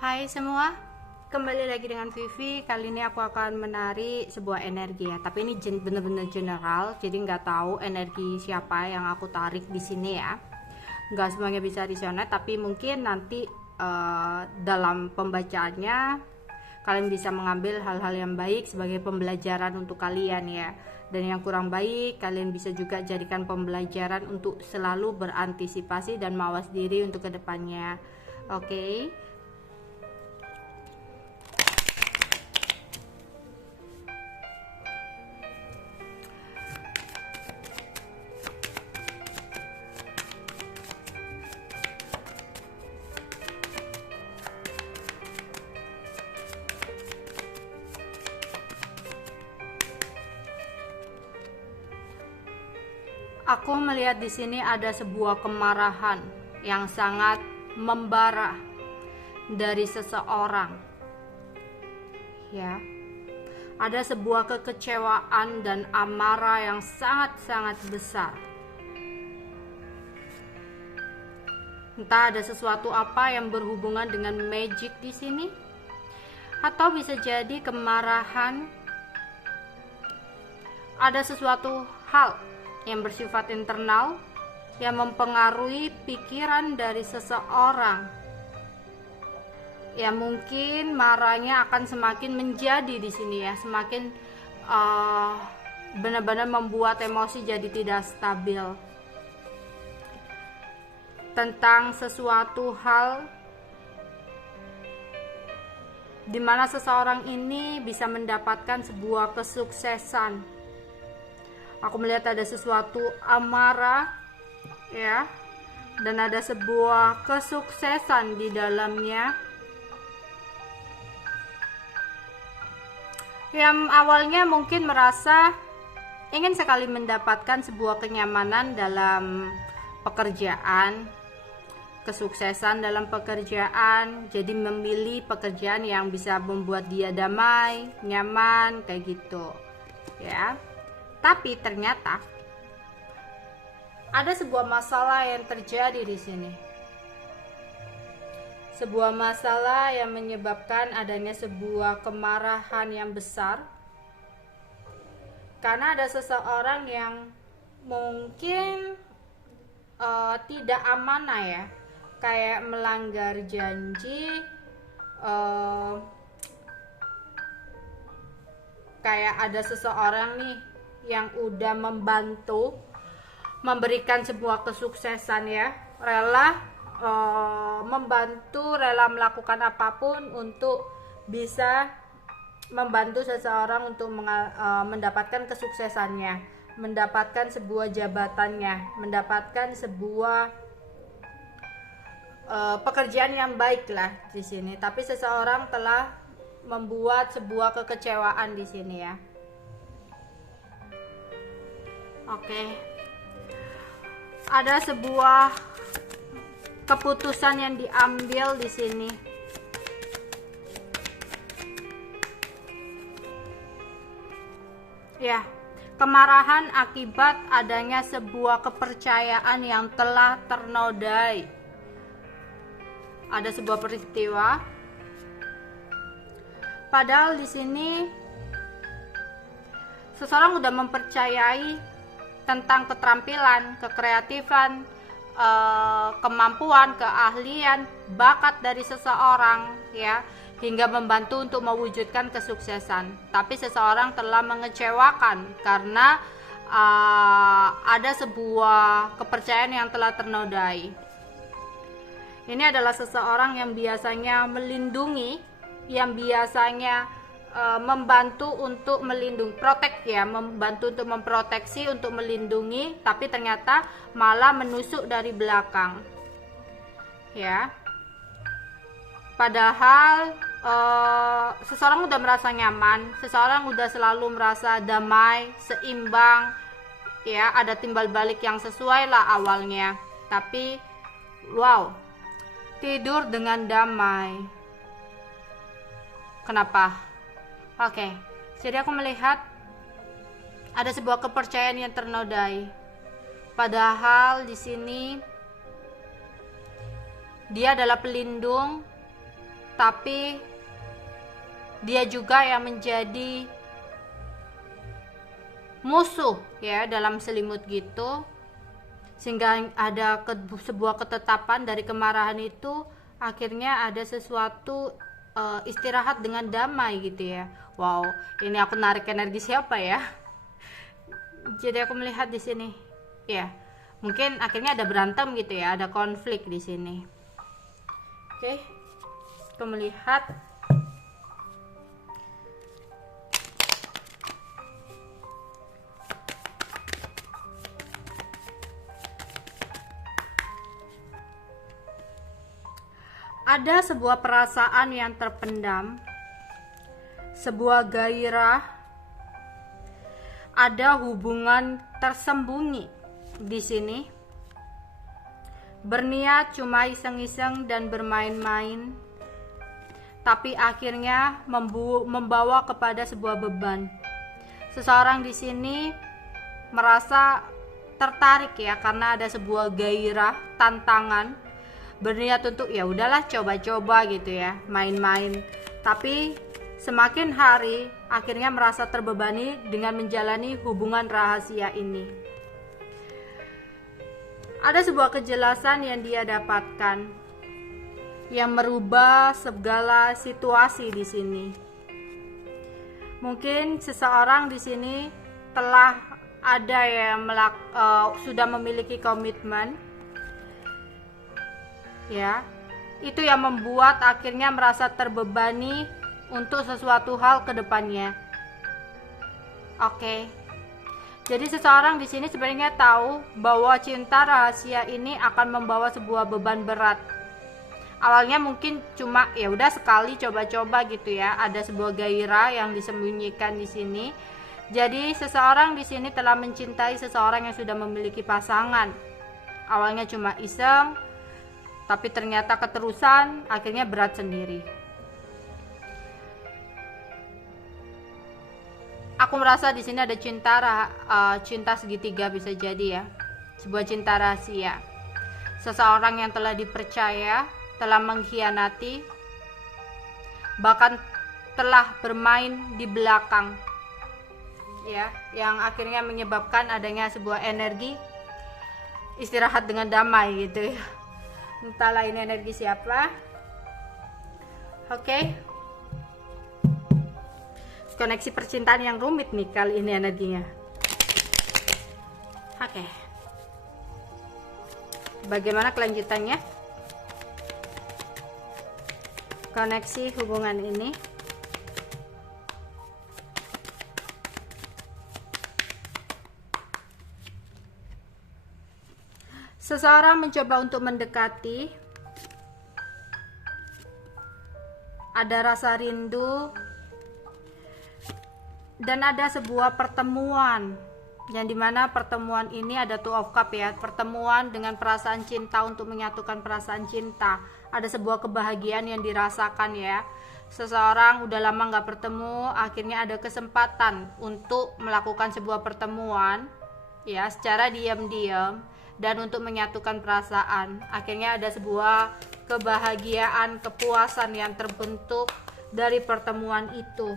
Hai semua, kembali lagi dengan Vivi. Kali ini aku akan menarik sebuah energi ya. Tapi ini bener-bener general, jadi nggak tahu energi siapa yang aku tarik di sini ya. Nggak semuanya bisa resonate, tapi mungkin nanti dalam pembacaannya kalian bisa mengambil hal-hal yang baik sebagai pembelajaran untuk kalian ya. Dan yang kurang baik kalian bisa juga jadikan pembelajaran untuk selalu berantisipasi dan mawas diri untuk kedepannya. Oke. Aku melihat di sini ada sebuah kemarahan yang sangat membara dari seseorang. Ya. Ada sebuah kekecewaan dan amarah yang sangat-sangat besar. Entah ada sesuatu apa yang berhubungan dengan magic di sini, atau bisa jadi kemarahan ada sesuatu hal yang bersifat internal yang mempengaruhi pikiran dari seseorang, ya mungkin marahnya akan semakin menjadi di sini ya, semakin benar-benar membuat emosi jadi tidak stabil tentang sesuatu hal di mana seseorang ini bisa mendapatkan sebuah kesuksesan. Aku melihat ada sesuatu amarah ya, dan ada sebuah kesuksesan di dalamnya. Yang awalnya mungkin merasa ingin sekali mendapatkan sebuah kenyamanan dalam pekerjaan, kesuksesan dalam pekerjaan, jadi memilih pekerjaan yang bisa membuat dia damai, nyaman, kayak gitu ya. Tapi ternyata ada sebuah masalah yang terjadi di sini. Sebuah masalah yang menyebabkan adanya sebuah kemarahan yang besar. Karena ada seseorang yang mungkin tidak amanah ya. Kayak melanggar janji, kayak ada seseorang nih yang udah membantu memberikan sebuah kesuksesan ya, rela membantu, rela melakukan apapun untuk bisa membantu seseorang untuk mendapatkan kesuksesannya, mendapatkan sebuah jabatannya, mendapatkan sebuah pekerjaan yang baik lah di sini. Tapi seseorang telah membuat sebuah kekecewaan di sini ya. Oke. Ada sebuah keputusan yang diambil di sini. Ya, kemarahan akibat adanya sebuah kepercayaan yang telah ternodai. Ada sebuah peristiwa. Padahal di sini seseorang udah mempercayai tentang keterampilan, kekreatifan, kemampuan, keahlian, bakat dari seseorang ya, hingga membantu untuk mewujudkan kesuksesan. Tapi seseorang telah mengecewakan karena ada sebuah kepercayaan yang telah ternodai. Ini adalah seseorang yang biasanya melindungi, yang biasanya membantu untuk melindungi, protect ya, membantu untuk memproteksi, untuk melindungi, tapi ternyata malah menusuk dari belakang ya. Padahal seseorang udah merasa nyaman, seseorang udah selalu merasa damai, seimbang ya, ada timbal balik yang sesuai lah awalnya, tapi wow, tidur dengan damai. Kenapa? Oke, jadi aku melihat ada sebuah kepercayaan yang ternodai. Padahal di sini dia adalah pelindung, tapi dia juga yang menjadi musuh ya dalam selimut gitu, sehingga ada sebuah ketetapan dari kemarahan itu akhirnya ada sesuatu istirahat dengan damai gitu ya. Wow, ini aku narik energi siapa ya? Jadi aku melihat di sini ya, mungkin akhirnya ada berantem gitu ya, ada konflik di sini. Oke, aku melihat ada sebuah perasaan yang terpendam, sebuah gairah, ada hubungan tersembunyi di sini. Berniat cuma iseng-iseng dan bermain-main, tapi akhirnya membawa kepada sebuah beban. Seseorang di sini merasa tertarik ya, karena ada sebuah gairah, tantangan, berniat untuk ya udahlah coba-coba gitu ya, main-main. Tapi semakin hari akhirnya merasa terbebani dengan menjalani hubungan rahasia ini. Ada sebuah kejelasan yang dia dapatkan yang merubah segala situasi di sini. Mungkin seseorang di sini telah ada yang sudah memiliki komitmen ya, itu yang membuat akhirnya merasa terbebani untuk sesuatu hal ke depannya. Oke. Jadi seseorang di sini sebenarnya tahu bahwa cinta rahasia ini akan membawa sebuah beban berat. Awalnya mungkin cuma ya udah sekali coba-coba gitu ya, ada sebuah gairah yang disembunyikan di sini. Jadi seseorang di sini telah mencintai seseorang yang sudah memiliki pasangan. Awalnya cuma iseng, tapi ternyata keterusan akhirnya berat sendiri. Aku merasa di sini ada cinta segitiga, bisa jadi ya, sebuah cinta rahasia. Seseorang yang telah dipercaya, telah mengkhianati, bahkan telah bermain di belakang, ya, yang akhirnya menyebabkan adanya sebuah energi istirahat dengan damai gitu ya. Entahlah ini energi siapa. Oke. Koneksi percintaan yang rumit nih kali ini energinya. Oke. Bagaimana kelanjutannya? Koneksi hubungan ini. Seseorang mencoba untuk mendekati, ada rasa rindu, dan ada sebuah pertemuan, yang dimana pertemuan ini ada Two of Cups ya, pertemuan dengan perasaan cinta untuk menyatukan perasaan cinta. Ada sebuah kebahagiaan yang dirasakan ya. Seseorang udah lama nggak bertemu, akhirnya ada kesempatan untuk melakukan sebuah pertemuan ya, secara diam-diam, dan untuk menyatukan perasaan. Akhirnya ada sebuah kebahagiaan, kepuasan yang terbentuk dari pertemuan itu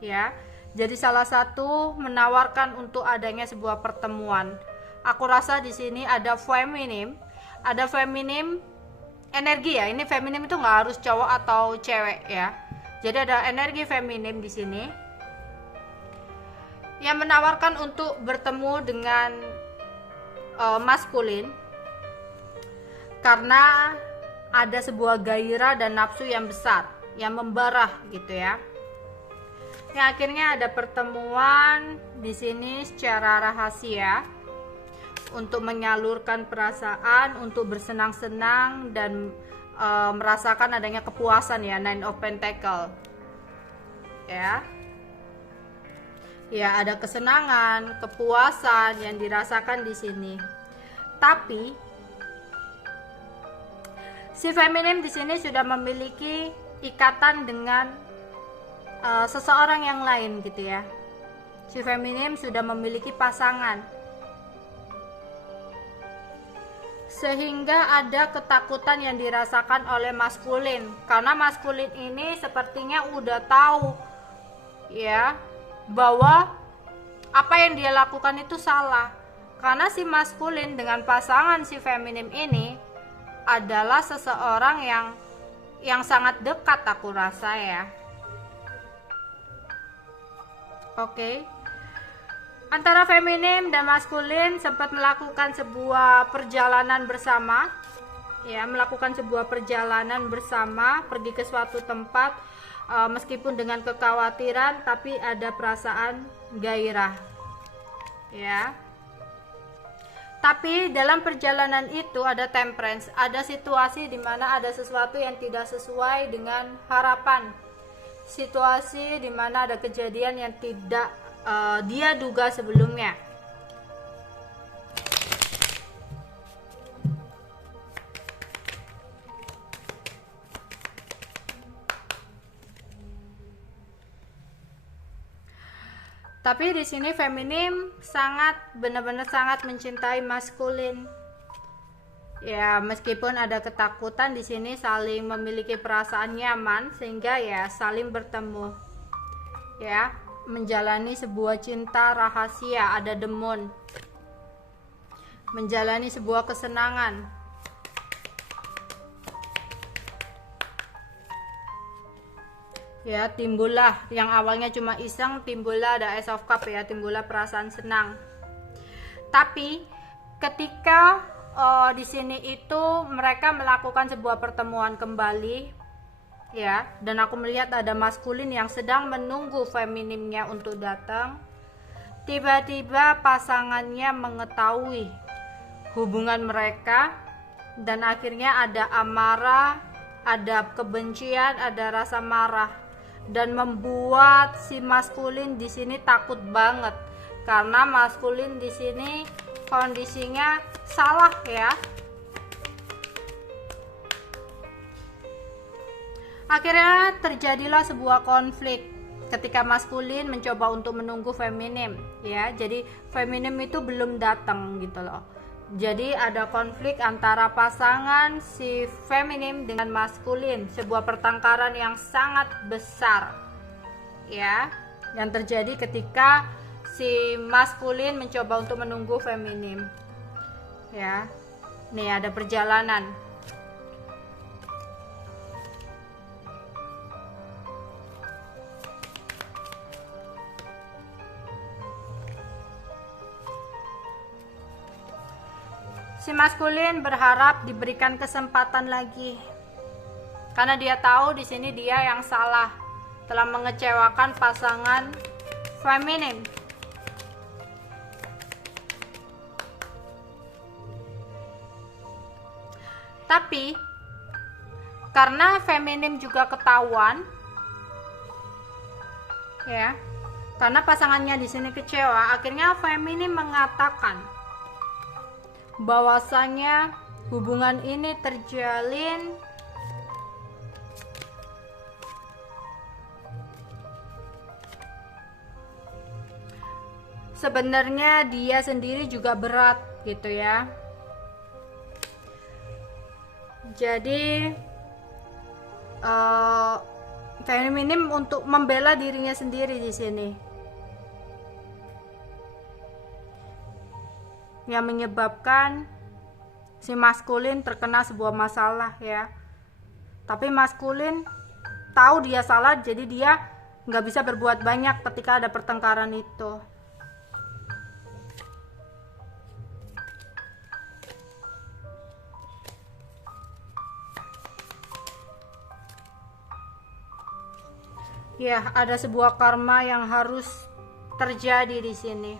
ya. Jadi salah satu menawarkan untuk adanya sebuah pertemuan. Aku rasa di sini ada feminim energi ya. Ini feminim itu nggak harus cowok atau cewek ya. Jadi ada energi feminim di sini yang menawarkan untuk bertemu dengan maskulin, karena ada sebuah gairah dan nafsu yang besar yang membara gitu ya. Yang akhirnya ada pertemuan di sini secara rahasia untuk menyalurkan perasaan, untuk bersenang-senang dan merasakan adanya kepuasan ya, Nine of Pentacles ya. Ya, ada kesenangan, kepuasan yang dirasakan di sini. Tapi si feminim di sini sudah memiliki ikatan dengan seseorang yang lain gitu ya. Si feminim sudah memiliki pasangan. sehingga ada ketakutan yang dirasakan oleh maskulin, karena maskulin ini sepertinya udah tahu ya bahwa apa yang dia lakukan itu salah, karena si maskulin dengan pasangan si feminim ini adalah seseorang yang sangat dekat, aku rasa ya. Oke. Antara feminim dan maskulin sempat melakukan sebuah perjalanan bersama, ya, melakukan sebuah perjalanan bersama, pergi ke suatu tempat, meskipun dengan kekhawatiran, tapi ada perasaan gairah, ya. Tapi dalam perjalanan itu ada temperance, ada situasi di mana ada sesuatu yang tidak sesuai dengan harapan, situasi di mana ada kejadian yang tidak dia duga sebelumnya. Tapi di sini feminim benar-benar sangat mencintai maskulin. Ya, meskipun ada ketakutan, di sini saling memiliki perasaan nyaman sehingga ya saling bertemu. Ya, menjalani sebuah cinta rahasia, ada demon, menjalani sebuah kesenangan. Ya, timbullah yang awalnya cuma iseng, timbullah ada Ace of Cup ya, timbullah perasaan senang. Tapi ketika di sini itu mereka melakukan sebuah pertemuan kembali, ya, dan aku melihat ada maskulin yang sedang menunggu feminimnya untuk datang. Tiba-tiba pasangannya mengetahui hubungan mereka dan akhirnya ada amarah, ada kebencian, ada rasa marah, dan membuat si maskulin di sini takut banget karena maskulin di sini kondisinya salah ya. Akhirnya terjadilah sebuah konflik ketika maskulin mencoba untuk menunggu feminim ya. Jadi feminim itu belum datang gitu loh. Jadi ada konflik antara pasangan si feminim dengan maskulin, sebuah pertengkaran yang sangat besar ya, yang terjadi ketika si maskulin mencoba untuk menunggu feminim ya. Nih ada perjalanan. Si maskulin berharap diberikan kesempatan lagi, karena dia tahu di sini dia yang salah, telah mengecewakan pasangan feminim. Tapi karena feminim juga ketahuan, ya, karena pasangannya di sini kecewa, akhirnya feminim mengatakan bahwasanya hubungan ini terjalin sebenarnya dia sendiri juga berat gitu ya. Jadi feminim untuk membela dirinya sendiri di sini, yang menyebabkan si maskulin terkena sebuah masalah ya. Tapi maskulin tahu dia salah, jadi dia nggak bisa berbuat banyak ketika ada pertengkaran itu. Ya, ada sebuah karma yang harus terjadi di sini.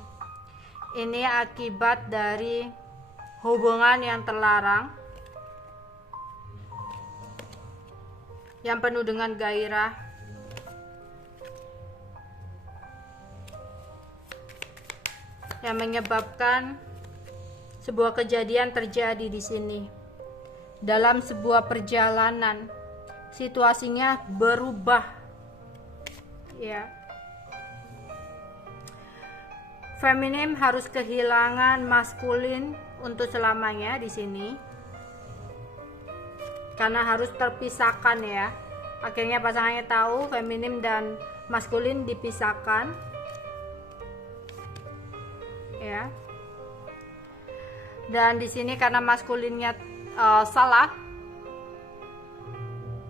Ini akibat dari hubungan yang terlarang, yang penuh dengan gairah, yang menyebabkan sebuah kejadian terjadi di sini. Dalam sebuah perjalanan, situasinya berubah, ya. Feminim harus kehilangan maskulin untuk selamanya di sini. karena harus terpisahkan ya. Akhirnya pasangannya tahu feminim dan maskulin dipisahkan ya. Dan di sini karena maskulinnya salah,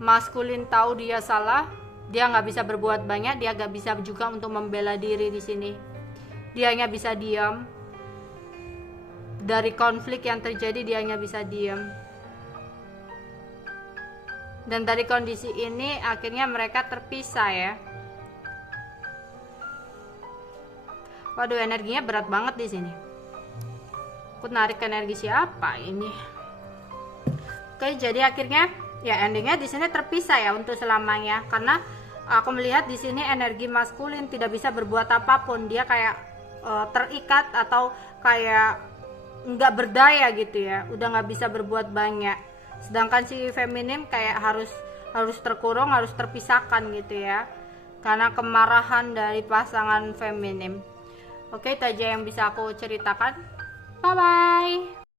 maskulin tahu dia salah, dia nggak bisa berbuat banyak, dia nggak bisa juga untuk membela diri di sini. Dia hanya bisa diam. Dari konflik yang terjadi dia hanya bisa diam. Dan dari kondisi ini akhirnya mereka terpisah ya. Waduh, energinya berat banget di sini. Aku narik energi siapa ini? Oke, jadi akhirnya ya endingnya di sini terpisah ya untuk selamanya, karena aku melihat di sini energi maskulin tidak bisa berbuat apapun. Dia kayak terikat atau kayak nggak berdaya gitu ya, udah nggak bisa berbuat banyak. Sedangkan si feminim kayak harus terkurung, harus terpisahkan gitu ya, karena kemarahan dari pasangan feminim. Oke, itu aja yang bisa aku ceritakan. Bye bye.